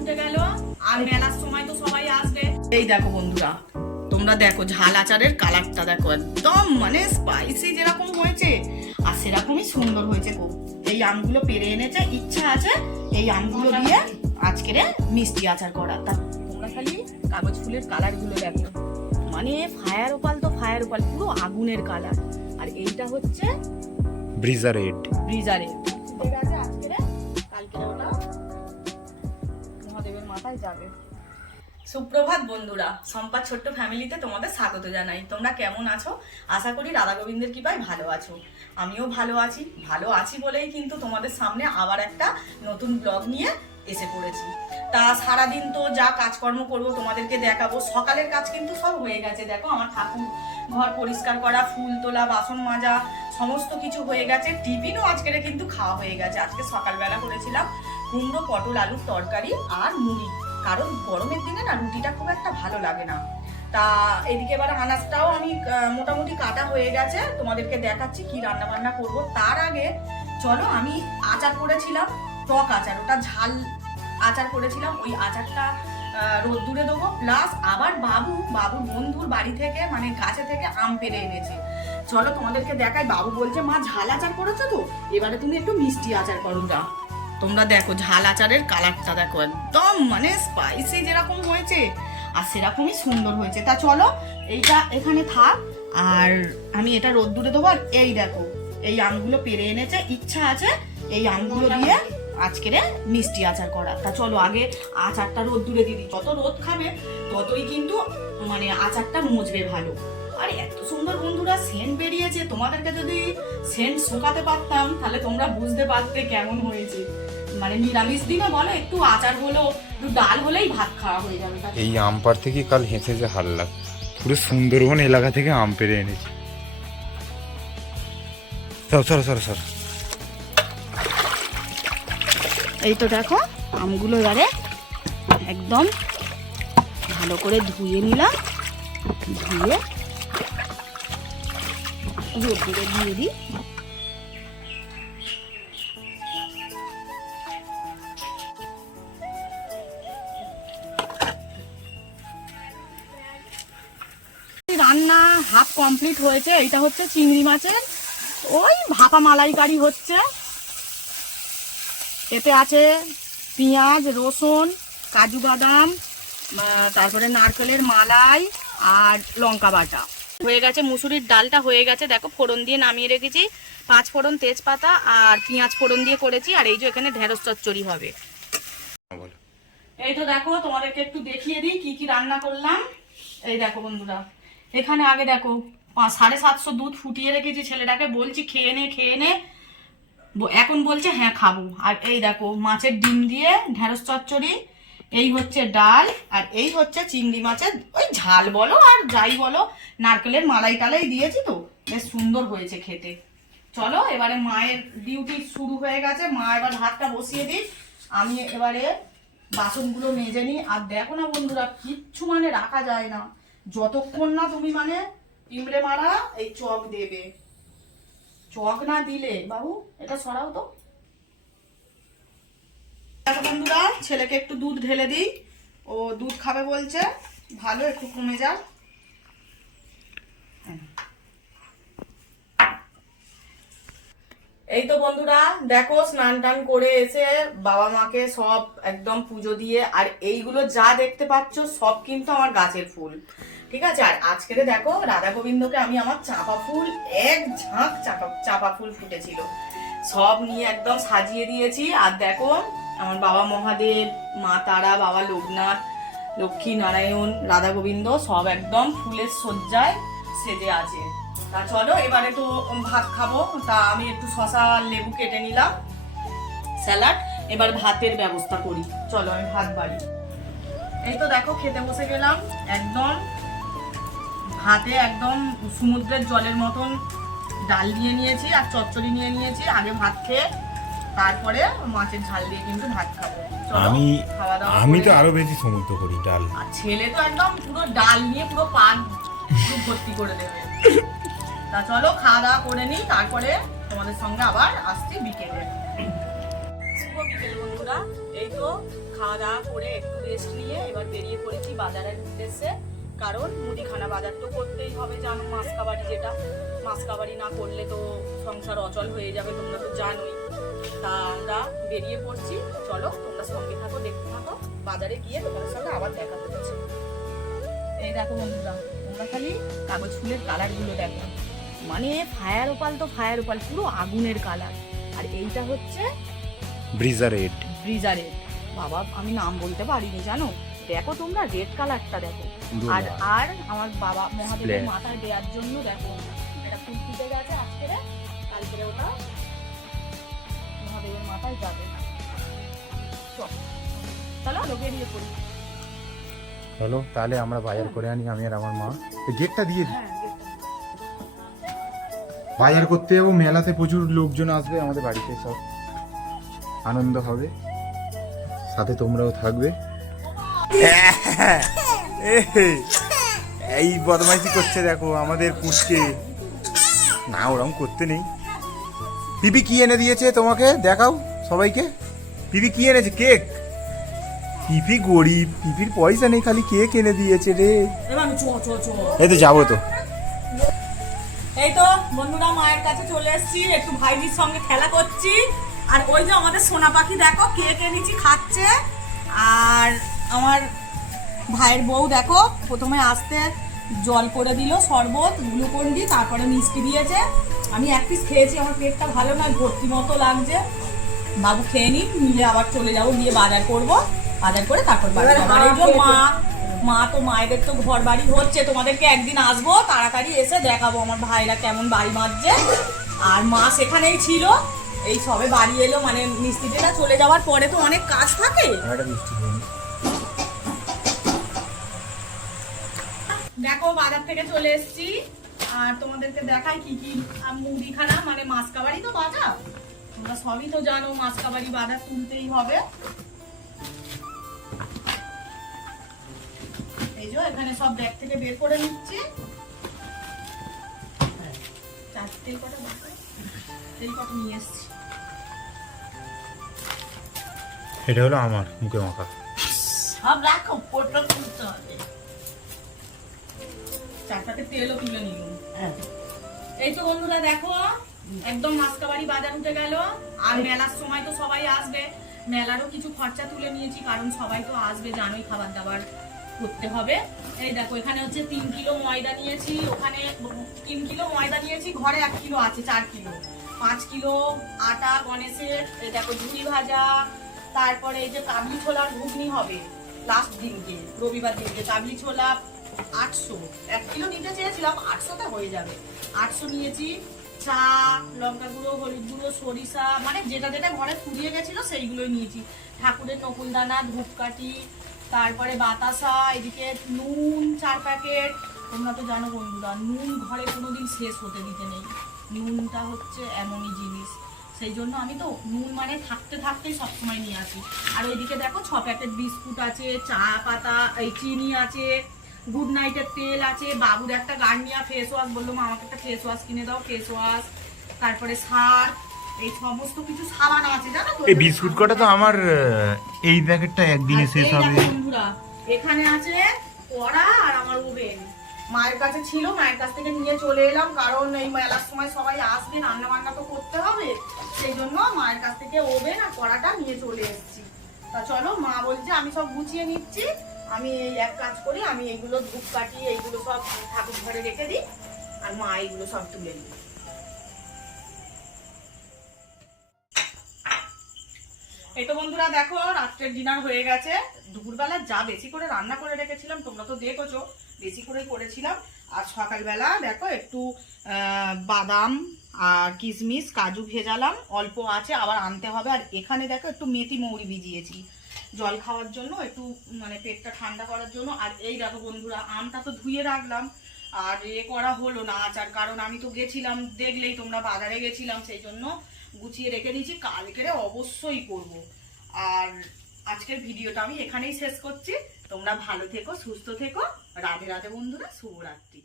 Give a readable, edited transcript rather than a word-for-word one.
উঠে গেল আর মেলার সময় তো সবাই আসবে। এই দেখো বন্ধুরা, তোমরা দেখো ঝাল আচারের কালারটা দেখো, একদম মানে স্পাইসি যেরকম হয়েছে আর সেরকমই সুন্দর হয়েছে গো। এই আমগুলো পেরে এনেছে, ইচ্ছা আছে এই আমগুলো দিয়ে আজকের মিষ্টি আচার করা। তা তোমরা খালি কাগজ ফুলের কালার গুলো দেখো, মানে ফায়ার ওপাল তো ফায়ার ওপাল, পুরো আগুনের কালার। আর এইটা হচ্ছে ব্রিজা রেড। ঠিক আছে, আজকের কালকে ওটা মহাদেবের মাথায় যাবে। সুপ্রভাত বন্ধুরা, সম্পাদ ছোট্ট ফ্যামিলিতে তোমাদের স্বাগত জানাই। তোমরা কেমন আছো? আশা করি রাধা গোবিন্দের কৃপায় ভালো আছো। আমিও ভালো আছি বলেই কিন্তু তোমাদের সামনে আবার একটা নতুন ব্লগ নিয়ে এসে পড়েছি। তা সারাদিন তো যা কাজকর্ম করব তোমাদেরকে দেখাবো। সকালের কাজ কিন্তু সব হয়ে গেছে, দেখো আমার ঠাকুর ঘর পরিষ্কার করা, ফুল তোলা, বাসন মাজা সমস্ত কিছু হয়ে গেছে। টিফিনও আজকের কিন্তু খাওয়া হয়ে গেছে। আজকে সকালবেলা করেছিলাম কুমড়ো পটল আলুর তরকারি আর মুড়ি, কারণ গরমের দিনে না রুটিটা খুব একটা ভালো লাগে না। তা এদিকে এবার আনাজটাও আমি মোটামুটি কাটা হয়ে গেছে, তোমাদেরকে দেখাচ্ছি কি রান্না বান্না করব। তার আগে চলো, আমি আচার করেছিলাম, টক আচার, ওটা ঝাল আচার করেছিলাম, ওই আচারটা রোদ্দুরে দেবো। প্লাস আবার বাবুর বন্ধুর বাড়ি থেকে মানে গাছে থেকে আম পেড়ে এনেছে। চলো তোমাদেরকে দেখাই। বাবু বলছে মা ঝাল আচার করেছো তো, এবারে তুমি একটু মিষ্টি আচার করো। তোমরা দেখো ঝাল আচারের কালারটা দেখো, একদম মানে স্পাইসি যেরকম হয়েছে আর সেরকমই সুন্দর হয়েছে। তা চলো এইটা এখানে থাক, আর আমি এটা রোদ্দুরে দেবো। আর এই দেখো এই আমগুলো পেরে এনেছে, ইচ্ছা আছে এই আমগুলো দিয়ে আজকের মিষ্টি আচার করা। তা চলো আগে আচারটা রোদ্দুরে দিদি, যত রোদ খাবে ততই কিন্তু মানে আচারটা মজবে ভালো। আর এত সুন্দর বন্ধুরা সেন্ট বেরিয়েছে, তোমাদেরকে যদি সেন্ট শোকাতে পারতাম তাহলে তোমরা বুঝতে পারতে কেমন হয়েছে। মানে নিরামিষ দিনে বলো একটু আচার হলো, একটু ডাল হলেই ভাত খাওয়া হয়ে যাবে। এই আম পাড় থেকে কাল হেসেছে হাল্লা, পুরো সুন্দরবন এলাকা থেকে আম পেরে এনেছে। সর এই তো দেখো আমগুলো এবারে একদম ভালো করে ধুয়ে নিলাম, ধুয়ে রোদ্দুরে দিয়ে দিই। রান্না হাফ কমপ্লিট হয়েছে। এটা হচ্ছে চিংড়ি মাছের ওই ভাপা মালাইকারি হচ্ছে। এতে আছে পেঁয়াজ, রসুন, কাজু বাদাম, তারপরে নারকেলের মালাই আর লঙ্কা বাটা হয়ে গেছে। মুসুরির ডালটা হয়ে গেছে, দেখো ফোড়ন দিয়ে নামিয়ে রেখেছি, 5 ফোড়ন, তেজপাতা আর পেঁয়াজ ফোড়ন দিয়ে করেছি। আর এই যে এখানে ঢেঁড়স চচ্চড়ি হবে। এই তো দেখো তোমাদেরকে একটু দেখিয়ে দিই কি কি রান্না করলাম। এই দেখো বন্ধুরা, এখানে আগে দেখো 750 দুধ ফুটিয়ে রেখেছি, ছেলেটাকে বলছি খেয়ে নে, এখন বলছে হ্যাঁ খাবো। আর এই দেখো মাছের ডিম দিয়ে ঢেঁড়স চচ্চড়ি, এই হচ্ছে ডাল, আর এই হচ্ছে চিংড়ি মাছের ওই ঝাল বলো আর যাই বলো, নারকেলের মালাই টালাই দিয়েছি তো বেশ সুন্দর হয়েছে খেতে। চলো এবারে মায়ের ডিউটি শুরু হয়ে গেছে, মা এবার ভাতটা বসিয়ে দিই, আমি এবারে বাসনগুলো মেজে নিই। আর দেখো না বন্ধুরা, কিচ্ছু মানে রাখা যায় না যতক্ষণ না তুমি মানে পিঁপড়ে মারা এই চক দেবে। চক না দিলে বাবু এটা সরাও তো। দেখো বন্ধুরা, ছেলেকে একটু দুধ ঢেলে দিই, ও দুধ খাবে বলছে, ভালো একটু কমে যাক। এই তো বন্ধুরা দেখো স্নান টান করে এসে বাবা মাকে সব একদম পুজো দিয়ে, আর এইগুলো যা দেখতে পাচ্ছ সব কিন্তু আমার গাছের ফুল, ঠিক আছে। আর আজকে দেখো রাধা গোবিন্দকে আমি আমার চাঁপা ফুল, এক ঝাঁক চাঁপা ফুল ফুটেছিল, সব নিয়ে একদম সাজিয়ে দিয়েছি। আর দেখো আমার বাবা মহাদেব, মা তারা, বাবা লোকনাথ, লক্ষ্মী নারায়ণ, রাধা গোবিন্দ সব একদম ফুলের সজ্জায় সেজে আছে। তা চলো এবারে তো ভাত খাবো। তা আমি একটু শসা লেবু কেটে নিলাম, স্যালাড। এবার ভাতের ব্যবস্থা করি, চলো আমি ভাত বাড়ি। এই তো দেখো খেতে বসে গেলাম, একদম ভাতে একদম সমুদ্রের জলের মতন ডাল দিয়ে নিয়েছি আর চচ্চড়ি নিয়ে নিয়েছি। আগে ভাত খেয়ে তারপরে মাছের ঝাল দিয়ে কিন্তু ভাত খাবো। আমি তো আরো বেশি সমুদ্র করি ডাল, আর ছেলে তো একদম পুরো ডাল নিয়ে পুরো পান ভর্তি করে দেবে। তা চলো খাওয়া দাওয়া করে নিই, তারপরে তোমাদের সঙ্গে আবার আসছি বিকেলে। শুভ বিকেল বন্ধুরা, এই তো খাওয়া দাওয়া করে একটু রেস্ট নিয়ে এবার বেরিয়ে পড়েছি বাজারের উদ্দেশ্যে। কারণ মুদিখানা বাজার তো করতেই হবে, জানো মাসকাবাড়ি যেটা, মাসকাবাড়ি না করলে তো সংসার অচল হয়ে যাবে, তোমরা তো জানোই। তা আমরা বেরিয়ে পড়ছি, চলো তোমরা সঙ্গে থাকো, দেখতে থাকো। বাজারে গিয়ে তোমাদের সঙ্গে আবার দেখা হচ্ছে। এই দেখো বন্ধুরা, তোমরা খালি কাগজ ফুলের কালারগুলো দেখো, মানে ফায়ার ওপাল তো ফায়ার ওপাল, পুরো আগুনের কালার। আর এইটা হচ্ছে ব্রিজারেড। ব্রিজারেড, বাবা আমি নাম বলতে পারিনি জানো। দেখো তোমরা রেড কালারটা দেখো। আর আর আমার বাবা মহাদেবের মাথায় দেওয়ার জন্য দেখো এটা ফুল ফুটে গেছে আজকে, কালকে ওটা মহাদেবের মাথায় যাবে। চলো বেরিয়ে পড়ি। চলো তাহলে আমরা বাজার করে আনি, আমি আর আমার মা। গেটটা দিয়ে দিই। বাজার করতে যাবো, মেলাতে প্রচুর লোকজন আসবে, আমাদের বাড়িতে সব আনন্দ হবে, সাথে তোমরাও থাকবে। এই বদমাইশি করছে দেখো আমাদের পুষকে, না ওরকম করতে নেই। পিপি কি এনে দিয়েছে তোমাকে দেখাও সবাইকে। পিপি কি এনেছে? কেক। পিপি গরিব, পিপির পয়সা নেই, খালি কেক এনে দিয়েছে রে। এই তো যাবো তো। এই তো বন্ধুরা মায়ের কাছে চলে এসেছি, একটু ভাইজির সঙ্গে খেলা করছি। আর ওই যে আমাদের সোনা পাখি দেখো কেক এনেছি খাচ্ছে। আর আমার ভাইয়ের বউ দেখো প্রথমে আসতে জল করে দিল, শরবত গ্লুকন্ডি, তারপরে মিষ্টি দিয়েছে। আমি এক পিস খেয়েছি, আমার পেটটা ভালো নয়, ভর্তি মতো লাগছে। বাবু খেয়ে নি, নিলে আবার চলে যাবো, গিয়ে বাজার করব, বাজার করে তারপর বাড়ি যাবো। আর এই যে মা তো মায়েদের তো ঘর বাড়ি হচ্ছে, তোমাদেরকে একদিন আসবো, তাড়াতাড়ি এসে দেখাবো আমার ভাইরা কেমন বাড়ি বাঁধছে। আর মা সেখানেই ছিল, এই সবে বাড়ি এলো, মানে মিস্ত্রিটা চলে যাওয়ার পরে তো অনেক কাজ থাকে। দেখো বাজার থেকে চলে এসেছি, আর তোমাদেরকে দেখাই কি কি মুদিখানা, মানে মাসকাবাড়ি তো বাজার, তোমরা সবই তো জানো, মাসকাবাড়ি বাজার তুলতেই হবে। এই যে এখানে সব ব্যাগ থেকে বের করে নিচ্ছি। তেল কটা নিয়ে এসছি। এটা হলো আমার মুখে মাখা। সব রাখো, পোটটা তুলতে হবে। চারটাতে তেলও তুলে নিলাম। এই তো বন্ধুরা দেখো একদম মাসকাবাড়ি বাজার উঠে গেল। আর মেলার সময় তো সবাই আসবে, মেলারও কিছু খরচা তুলে নিয়েছি, কারণ সবাই তো আসবে, জানোই খাবার দাবার করতে হবে। এই দেখো এখানে হচ্ছে 3 কিলো ময়দা নিয়েছি, ওখানে 3 কিলো ময়দা নিয়েছি, ঘরে 1 কিলো আছে, 4 কিলো। 5 কিলো আটা গণেশের, এই দেখো ঝুড়ি ভাজা, তারপরে এই যে কাবলি ছোলার ঘুগনি হবে লাস্ট দিনকে, রবিবার দিনকে। কাবলি ছোলা 800, 1 কিলো নিতে চেয়েছিলাম, 800তে হয়ে যাবে। 800 নিয়েছি। চা, লঙ্কা গুঁড়ো, হলুদ গুঁড়ো, সরিষা, মানে যেটা যেটা ঘরে ফুরিয়ে গেছিল সেইগুলোই নিয়েছি। ঠাকুরের নকুলদানা, ধূপকাঠি, তারপরে বাতাসা, এদিকে নুন 4 প্যাকেট। তোমরা তো জানো বন্ধুরা, নুন ঘরে কোনোদিন শেষ হতে দিতে নেই, নুনটা হচ্ছে এমনই জিনিস, সেই জন্য আমি তো নুন মানে থাকতে থাকতেই সবসময় নিয়ে আসি। আর ওইদিকে দেখো 6 প্যাকেট বিস্কুট আছে, চা পাতা, এই চিনি আছে, গুড নাইটের তেল আছে, বাবুর একটা গার্নিয়া ফেস ওয়াশ, বললো মা আমাকে একটা ফেস ওয়াশ কিনে দাও, ফেস ওয়াশ, তারপরে সার্ফ, এই সমস্ত কিছু সাবান আছে জানো তো। এই বিস্কুট কটা তো আমার, এই প্যাকেটটা একদিনে শেষ হবে। বন্ধুরা এখানে আছে কড়া আর আমার ওভেন, মায়ের কাছে ছিল, মায়ের কাছ থেকে নিয়ে চলে এলাম, কারণ এই মেলার সময় সবাই আসবে, রান্না বান্না তো করতে হবে, সেই জন্য মায়ের কাছ থেকে ওভেন আর কড়াটা নিয়ে চলে এসেছি। তা চলো, মা বলছে আমি সব গুছিয়ে নিচ্ছি, আমি এই এক কাজ করি, আমি এইগুলো ধূপকাঠি এইগুলো সব ঠাকুর ঘরে রেখে দিই, আর মা এইগুলো সব তুলে নিই। এই তো বন্ধুরা দেখো রাত্রের ডিনার হয়ে গেছে। দুপুরবেলা যা বেশি করে রান্না করে রেখেছিলাম তোমরা তো দেখেছো, বেশি করে করেছিলাম। আর সকালবেলা দেখো একটু বাদাম আর কিশমিশ কাজু ভেজালাম, অল্প আছে, আবার আনতে হবে। আর এখানে দেখো একটু মেথি মৌরি ভিজিয়েছি জল খাওয়ার জন্য, একটু মানে পেটটা ঠান্ডা করার জন্য। আর এই দেখো বন্ধুরা আমটা তো ধুয়ে রাখলাম, আর করা হলো না আচার, কারণ আমি তো গেছিলাম, দেখলেই তোমরা বাজারে গেছিলাম, সেই জন্য গুছিয়ে রেখে দিয়েছি, কালকে অবশ্যই করব। আর আজকের ভিডিওটা আমি এখানেই শেষ করছি। তোমরা ভালো থেকো, সুস্থ থেকো, রাধে রাধে বন্ধুরা, শুভরাত্রি।